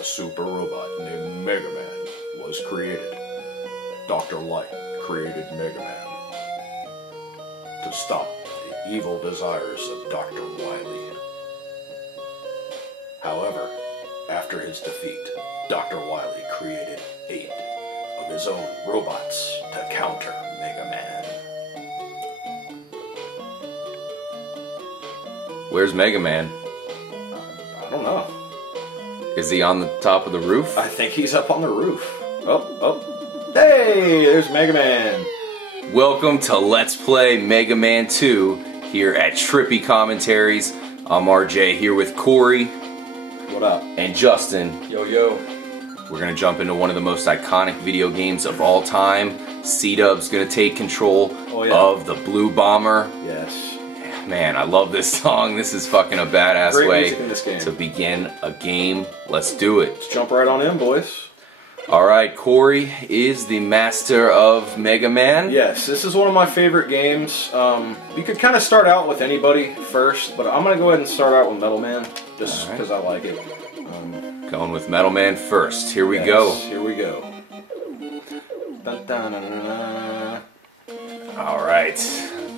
a super robot named Mega Man was created. Dr. Light created Mega Man to stop the evil desires of Dr. Wily. However, after his defeat, Dr. Wily created 8 of his own robots to counter Mega Man. Where's Mega Man? I don't know. Is he on the top of the roof? I think he's up on the roof. Oh. Hey, there's Mega Man. Welcome to Let's Play Mega Man 2 here at Trippy Commentaries. I'm RJ here with Cory. What up? And Justin. Yo, yo. We're going to jump into one of the most iconic video games of all time. C-Dub's going to take control of the Blue Bomber. Yes. Man, I love this song. This is fucking a badass Great way music in this game. to begin a game. Let's do it. Let's jump right on in, boys. Alright, Cory is the master of Mega Man. Yes, this is one of my favorite games. You could kind of start out with anybody first, but I'm going to go ahead and start out with Metal Man, just because I like it. Going with Metal Man first. Here we yes, go. Here we go. Dun, dun, dun, dun, dun.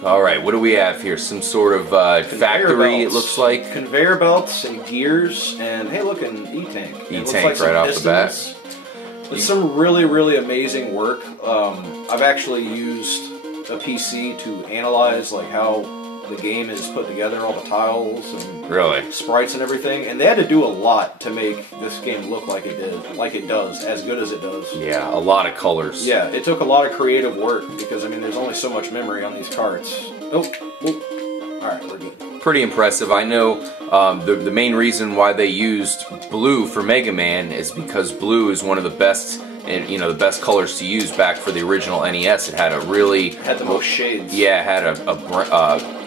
Alright, what do we have here? Some sort of factory, it looks like. Conveyor belts and gears, and hey, look, an E-Tank. E-Tank right off the bat. It's some really, really amazing work. I've actually used a PC to analyze like how the game is put together, all the tiles and sprites and everything, and they had to do a lot to make this game look like it does, as good as it does. Yeah, a lot of colors. Yeah, it took a lot of creative work because I mean, there's only so much memory on these carts. Oh. All right, we're good. Pretty impressive. I know the main reason why they used blue for Mega Man is because blue is one of the best, the best colors to use back for the original NES. It had the most shades. Yeah, it had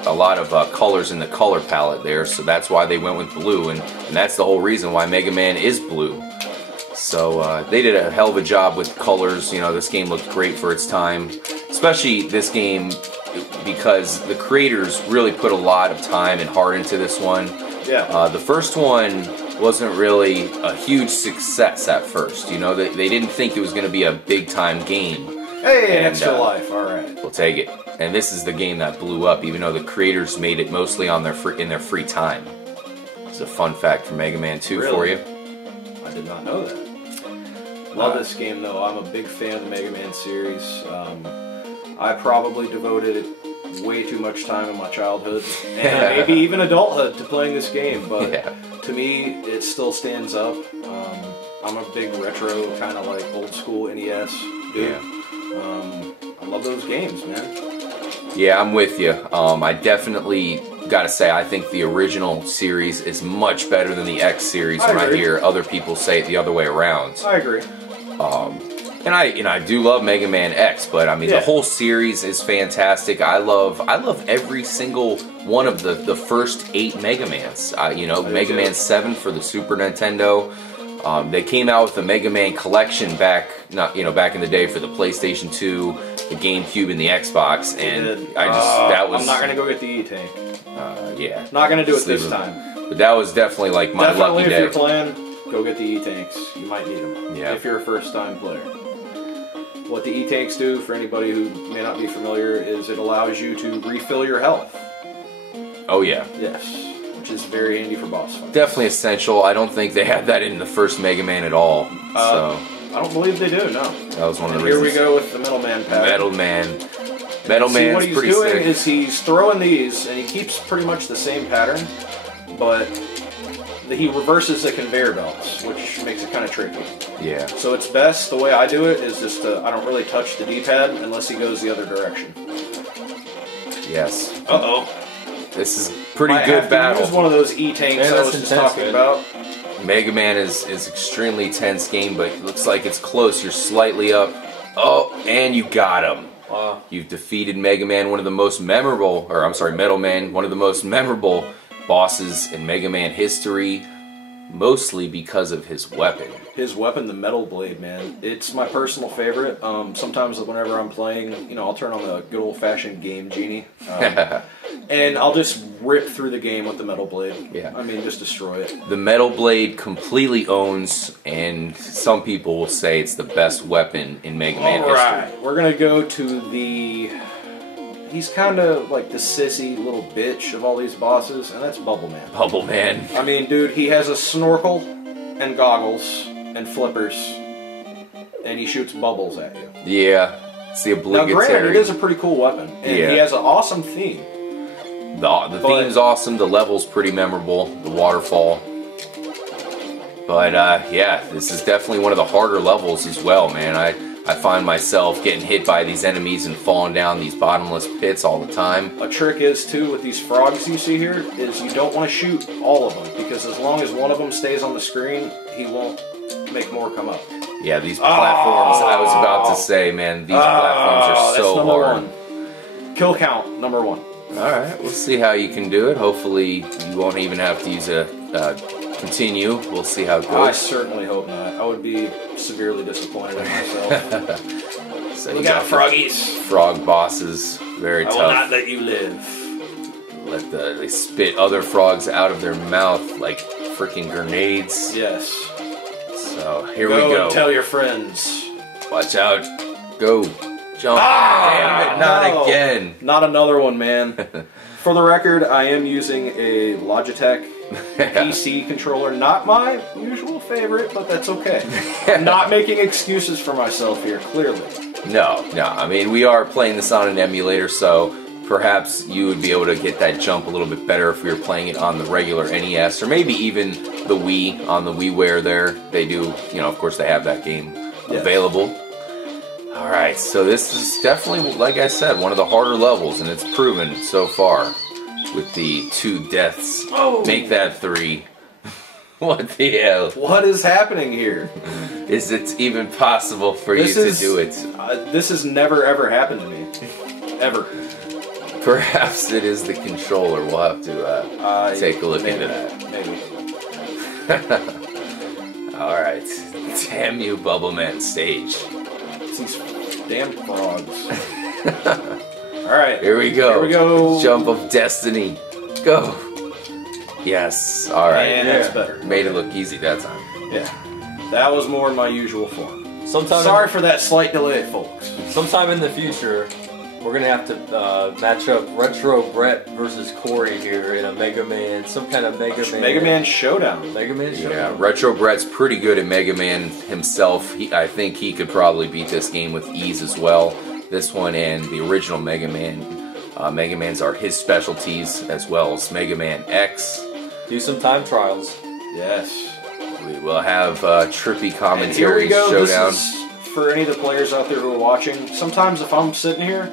a lot of colors in the color palette there, so that's why they went with blue, and that's the whole reason why Mega Man is blue. So they did a hell of a job with colors. This game looked great for its time, especially this game, because the creators really put a lot of time and heart into this one. Yeah. The first one wasn't really a huge success at first. They didn't think it was going to be a big-time game. Hey, and, extra life, alright. We'll take it. And this is the game that blew up, even though the creators made it mostly on in their free time. It's a fun fact for Mega Man 2 for you. I did not know that. Love this game, though. I'm a big fan of the Mega Man series. I probably devoted way too much time in my childhood, and maybe even adulthood, to playing this game, but to me, it still stands up. I'm a big retro, kind of like old school NES dude. Yeah. I love those games, man. Yeah, I'm with you. I definitely gotta say, I think the original series is much better than the X series when I hear other people say it the other way around. I agree. And I do love Mega Man X, but I mean the whole series is fantastic. I love every single one of the first 8 Mega Mans. Mega Man 7 for the Super Nintendo. They came out with the Mega Man collection back in the day for the PlayStation 2, the GameCube, and the Xbox, and I'm not gonna go get the E-Tank. Yeah. Not gonna do it this time. But that was definitely like my lucky day. If you're playing, go get the E-Tanks. You might need them. Yeah. If you're a first-time player. What the E-Tanks do, for anybody who may not be familiar, is it allows you to refill your health. Oh yeah. Yes. Which is very handy for boss fights. Definitely essential. I don't think they had that in the first Mega Man at all. So I don't believe they do, no. That was one of the reasons. Here we go with the Metal Man pattern. Metal Man's what he's pretty doing sick. is he's throwing these, and he keeps pretty much the same pattern, but he reverses the conveyor belts, which makes it kind of tricky. Yeah. So it's best, the way I do it, is just I don't really touch the D-pad unless he goes the other direction. Yes. Uh-oh. This is pretty good battle. This is one of those E-Tanks I was just talking about. Mega Man is extremely tense game, but it looks like it's close. You're slightly up. Oh, and you got him. Wow. You've defeated Mega Man, one of the most memorable, Metal Man, one of the most memorable bosses in Mega Man history, mostly because of his weapon. His weapon, the Metal Blade, man. It's my personal favorite. Sometimes whenever I'm playing, I'll turn on the good old-fashioned Game Genie. And I'll just rip through the game with the Metal Blade. Yeah. I mean, just destroy it. The Metal Blade completely owns, and some people will say it's the best weapon in Mega Man history. Alright, we're gonna go to the... He's kind of like the sissy little bitch of all these bosses, and that's Bubble Man. Bubble Man. I mean, dude, he has a snorkel and goggles and flippers, and he shoots bubbles at you. Yeah, it's the obligatory. Now, granted, it is a pretty cool weapon, and he has an awesome theme. The theme's awesome, the level's pretty memorable, the waterfall. But, yeah, this is definitely one of the harder levels as well, man. I find myself getting hit by these enemies and falling down these bottomless pits all the time. A trick is, too, with these frogs you see here, is you don't want to shoot all of them, because as long as one of them stays on the screen, he won't make more come up. Yeah, these platforms, I was about to say, man, these platforms are so hard. Kill count, number 1. Alright, we'll see how you can do it. Hopefully you won't even have to use a continue. We'll see how it goes. I certainly hope not. I would be severely disappointed in myself. So Look out, froggies. Frog bosses, very tough. I will not let you live. They spit other frogs out of their mouth like freaking grenades. Yes. So here we go. Go and tell your friends. Watch out. Go. Jump. Damn it, not again. Not another one, man. For the record, I am using a Logitech PC controller. Not my usual favorite, but that's okay. I'm not making excuses for myself here, clearly. No. I mean, we are playing this on an emulator, so perhaps you would be able to get that jump a little bit better if we were playing it on the regular NES, or maybe even the Wii, on the WiiWare there. They do, of course they have that game available. Alright, so this is definitely, like I said, one of the harder levels, and it's proven so far with the 2 deaths. Oh. Make that 3. What the hell? What is happening here? Is it even possible for you to do it? This has never ever happened to me. Ever. Perhaps it is the controller. We'll have to take a look into that. Maybe. Alright. Damn you, Bubble Man stage. These damn frogs. Alright. Here we go. Here we go. Jump of destiny. Go. Yes. Alright. And that's better. Made it look easy that time. Yeah. That was more in my usual form. Sorry for that slight delay, folks. Sometime in the future, we're going to have to match up Retro Brett versus Cory here in a Mega Man, some kind of Mega Man Showdown. Mega Man Showdown. Yeah, Retro Brett's pretty good at Mega Man himself. I think he could probably beat this game with ease as well. This one and the original Mega Man. Mega Mans are his specialties, as well as Mega Man X. Do some time trials. Yes. We will have Trippy Commentaries here we go. Showdown. This is for any of the players out there who are watching. Sometimes if I'm sitting here,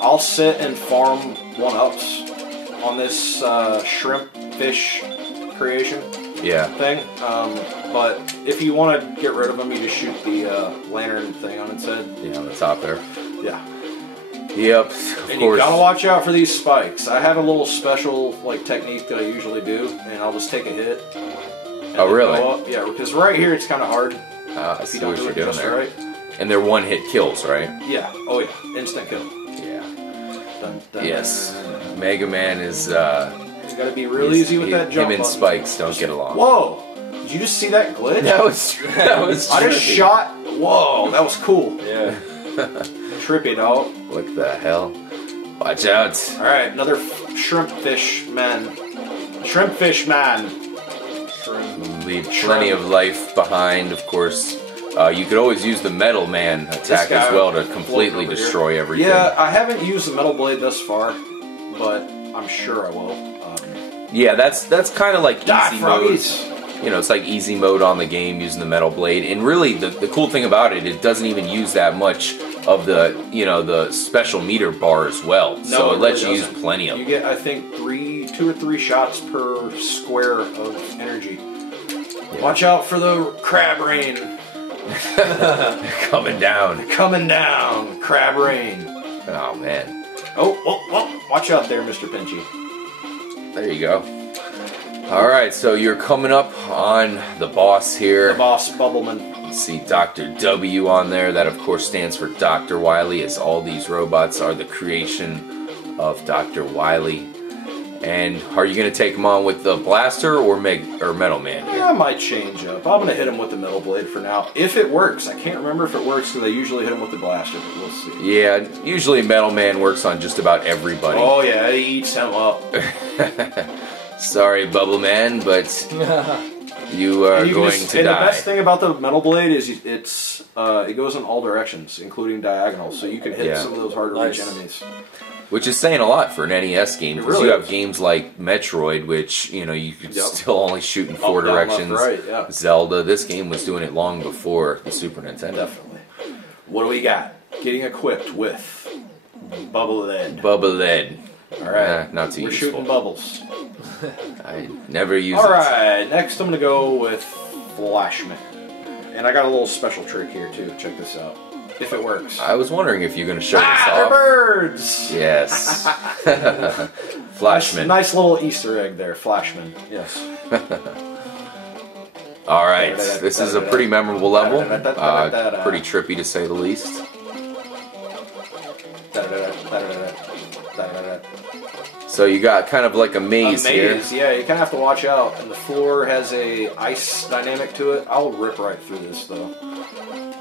I'll sit and farm 1-ups on this shrimp fish creation thing. But if you want to get rid of them, you just shoot the lantern thing on its head. Yeah, on the top there. Yeah. Yep, of course. You gotta watch out for these spikes. I have a little special technique that I usually do, and I'll just take a hit. Oh, really? Yeah, because right here it's kind of hard. I see what you're doing just there. Right. And they're 1-hit kills, right? Yeah. Oh yeah. Instant kill. Yeah. Dun, dun. Yes. Mega Man is. You gotta be real easy with that jump. Him and Spikes don't get along. Whoa! Did you just see that glitch? That was. I just shot. Whoa! That was cool. Yeah. Trippy, dog. What the hell? Watch out! All right, another shrimp fish man. Shrimp fish man. Leave plenty of life behind, of course. You could always use the Metal Man attack as well to completely destroy everything. Yeah, I haven't used the Metal Blade thus far, but I'm sure I will. Yeah, that's kind of like easy mode. You know, it's like easy mode on the game using the Metal Blade. And really, the cool thing about it doesn't even use that much of the, the special meter bar as well. No, so it lets you use doesn't. plenty of them. You get, I think, 2 or 3 shots per square of energy. Yeah. Watch out for the crab rain. Coming down. Coming down. Crab rain. Oh, man. Oh, watch out there, Mr. Pinchy. There you go. Alright, so you're coming up on the boss here. The boss, Bubbleman. You see Dr. W on there. That, of course, stands for Dr. Wily, as all these robots are the creation of Dr. Wily. And are you going to take him on with the Blaster or Metal Man? Yeah, I might change up. I'm going to hit him with the Metal Blade for now. If it works. I can't remember if it works because I usually hit him with the Blaster, but we'll see. Yeah, usually Metal Man works on just about everybody. Oh yeah, he eats him up. Sorry, Bubble Man, but you are going to die. And the best thing about the Metal Blade is it goes in all directions, including diagonal, so you can hit some of those harder reach enemies. Which is saying a lot for an NES game, because really you have games like Metroid, which, you know, you could still only shoot in 4 directions. Left, right, yeah. Zelda, this game was doing it long before the Super Nintendo. Definitely. What do we got? Getting equipped with Bubble Lead. Bubble Lead. Alright. Not too We're useful. shooting bubbles. I never use it. Alright, next I'm going to go with Flashman. And I got a little special trick here, too. Check this out. If it works. I was wondering if you're going to show this off. They're birds! Yes. Flashman. Nice little Easter egg there, Flashman. Yes. Alright, this is a pretty memorable level. Pretty trippy to say the least. So you got kind of like a maze here. Yeah, you kind of have to watch out. And the floor has a ice dynamic to it. I'll rip right through this, though.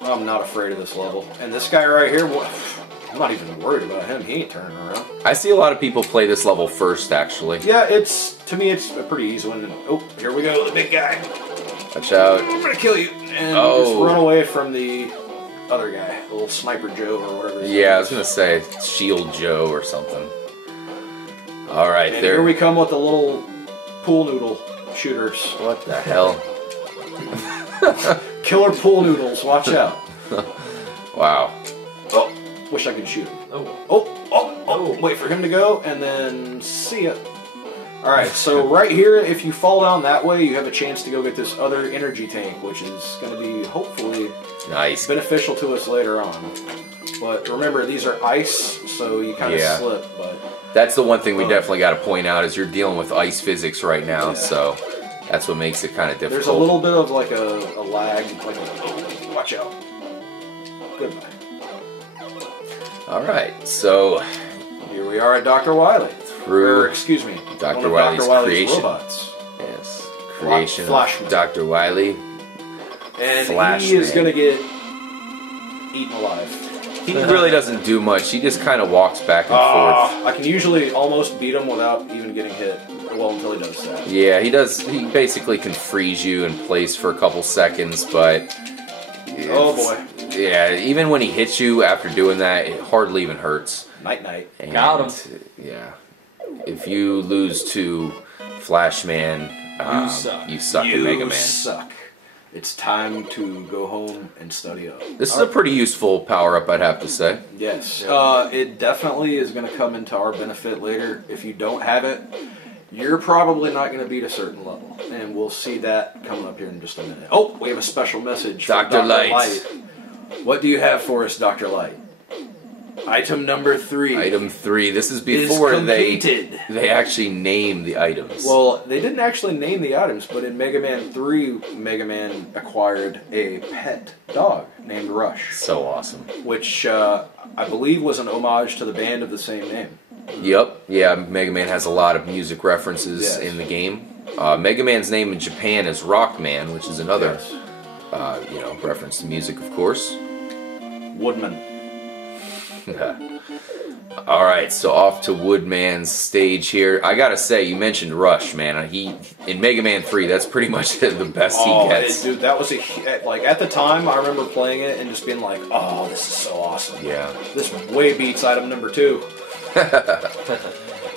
I'm not afraid of this level. And this guy right here, I'm not even worried about him. He ain't turning around. I see a lot of people play this level first, actually. Yeah, to me, it's a pretty easy one. Oh, here we go, the big guy. Watch out. I'm gonna kill you. And just run away from the other guy, the little Sniper Joe or whatever his name is. I was gonna say Shield Joe or something. Alright, and here we come with the little pool noodle shooters. What the hell? Killer pool noodles, watch out. Wow. Oh, wish I could shoot him. Oh, wait for him to go, and then see ya. Alright, so right here, if you fall down that way, you have a chance to go get this other energy tank, which is going to be, hopefully, beneficial to us later on. But remember, these are ice, so you kind of slip, but... That's the one thing we definitely got to point out, is you're dealing with ice physics right now, so that's what makes it kind of difficult. There's a little bit of like a lag, like watch out. Goodbye. Alright, so... Here we are at Dr. Wily. Excuse me. Dr. Wily's creation. Robots. Yes. Creation Flashman. of Dr. Wily. And he is going to get eaten alive. He really doesn't do much. He just kind of walks back and forth. I can usually almost beat him without even getting hit. Well, until he does that. Yeah, he does. He basically can freeze you in place for a couple seconds, but... Oh boy. Yeah, even when he hits you after doing that, it hardly even hurts. Night-night. Got him. Yeah. If you lose to Flashman, you suck at Mega Man. You suck. It's time to go home and study up. This is a pretty useful power-up, I'd have to say. Yes. It definitely is going to come into our benefit later. If you don't have it, you're probably not going to beat a certain level. And we'll see that coming up here in just a minute. Oh, we have a special message from Dr. Light. What do you have for us, Dr. Light? Item number 3. Item 3. This is before they actually name the items. Well, they didn't actually name the items, but in Mega Man 3, Mega Man acquired a pet dog named Rush. So awesome. Which I believe was an homage to the band of the same name. Yep. Yeah, Mega Man has a lot of music references in the game. Mega Man's name in Japan is Rockman, which is another reference to music, of course. Woodman. Alright, so off to Woodman's stage here. I gotta say, you mentioned Rush, man. In Mega Man 3, that's pretty much the best he gets. Dude, that was at the time, I remember playing it and just being like, oh, this is so awesome. Yeah. This way beats item number 2.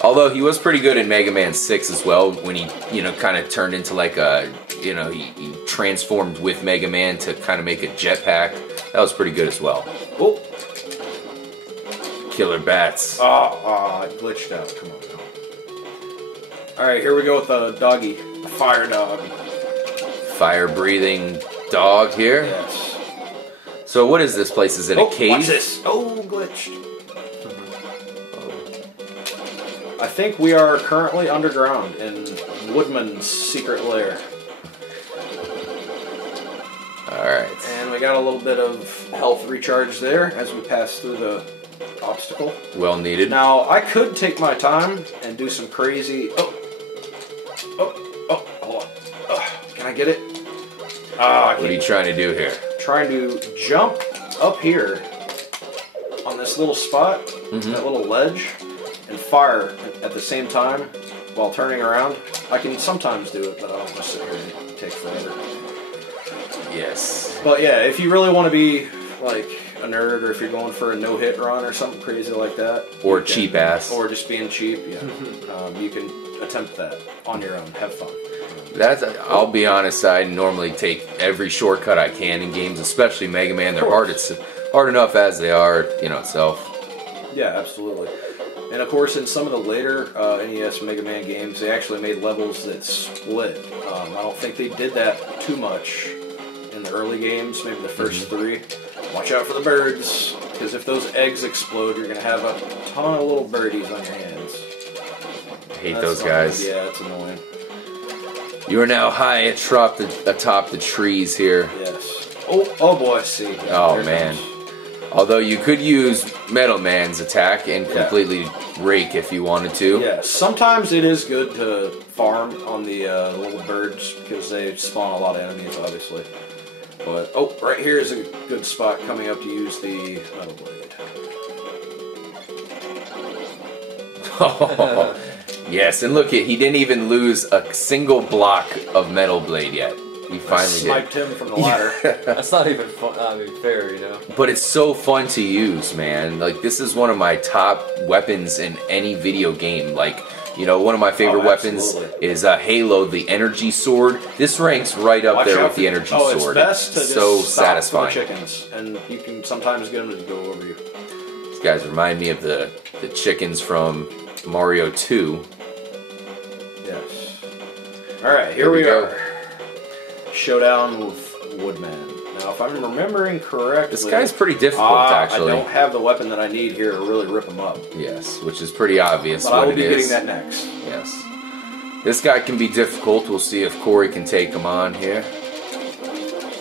Although he was pretty good in Mega Man 6 as well, when he, kind of turned into like a, he transformed with Mega Man to kind of make a jetpack. That was pretty good as well. Oh. Killer bats. I glitched out. Come on now. Alright, here we go with the doggy. The fire dog. Fire-breathing dog here. Yes. So what is this place? Is it a cave? Watch this. Oh, glitched. I think we are currently underground in Woodman's secret lair. Alright. And we got a little bit of health recharge there as we pass through the obstacle. Well needed. Now, I could take my time and do some crazy... hold on. Can I get it? What are you trying to do here? Trying to jump up here on this little spot, that little ledge, and fire at the same time while turning around. I can sometimes do it, but I don't want to sit here and take forever. Yes. But yeah, if you really want to be like a nerd, or if you're going for a no-hit run or something crazy like that, or cheap ass, or just being cheap, you can attempt that on your own. Have fun. I'll be honest, I normally take every shortcut I can in games, especially Mega Man. They're hard enough as they are, itself. Yeah, absolutely. And of course, in some of the later NES Mega Man games, they actually made levels that split. I don't think they did that too much in the early games, maybe the first 3. Watch out for the birds, because if those eggs explode, you're going to have a ton of little birdies on your hands. I hate those guys. Yeah, it's annoying. You are now high atop the trees here. Yes. Oh boy, see. Yeah, oh man. Although you could use Metal Man's attack and completely rake if you wanted to. Yeah, sometimes it is good to farm on the little birds because they spawn a lot of enemies, obviously. But, right here is a good spot coming up to use the Metal Blade. Oh, yes, and look, he didn't even lose a single block of Metal Blade yet. He finally sniped him from the ladder. That's not even fun. Fair, But it's so fun to use, man. Like, this is one of my top weapons in any video game. Like, one of my favorite weapons is Halo, the energy sword. This ranks right up there with the energy sword. It's best to so just stop satisfying. for the chickens, and you can sometimes get them to go over you. These guys remind me of the chickens from Mario 2. Yes. Alright, here we are. Showdown with Woodman. Now, if I'm remembering correctly... This guy's pretty difficult, actually. I don't have the weapon that I need here to really rip him up. Yes, which is pretty obvious but what I will it be is. getting that next. Yes. This guy can be difficult. We'll see if Cory can take him on here.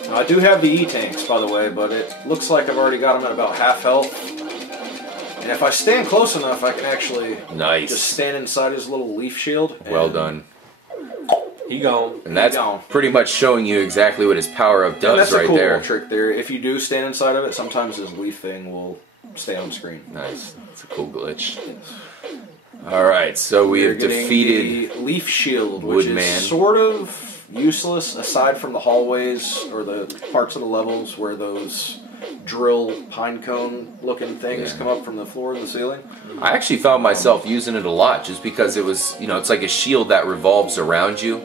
Now, I do have the E-tanks, by the way, but it looks like I've already got him at about half health. And if I stand close enough, I can actually just stand inside his little leaf shield. Well done. He gone. And that's pretty much showing you exactly what his power-up does right there. That's a cool trick there. If you do stand inside of it, sometimes his leaf thing will stay on screen. Nice. That's a cool glitch. Alright, so we have defeated the leaf shield, which is sort of useless aside from the hallways or the parts of the levels where those drill pine cone looking things come up from the floor to the ceiling. I actually found myself using it a lot just because it was, it's like a shield that revolves around you.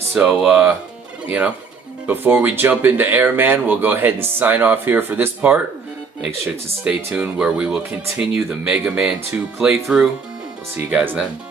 So, before we jump into Airman, we'll go ahead and sign off here for this part. Make sure to stay tuned where we will continue the Mega Man 2 playthrough. We'll see you guys then.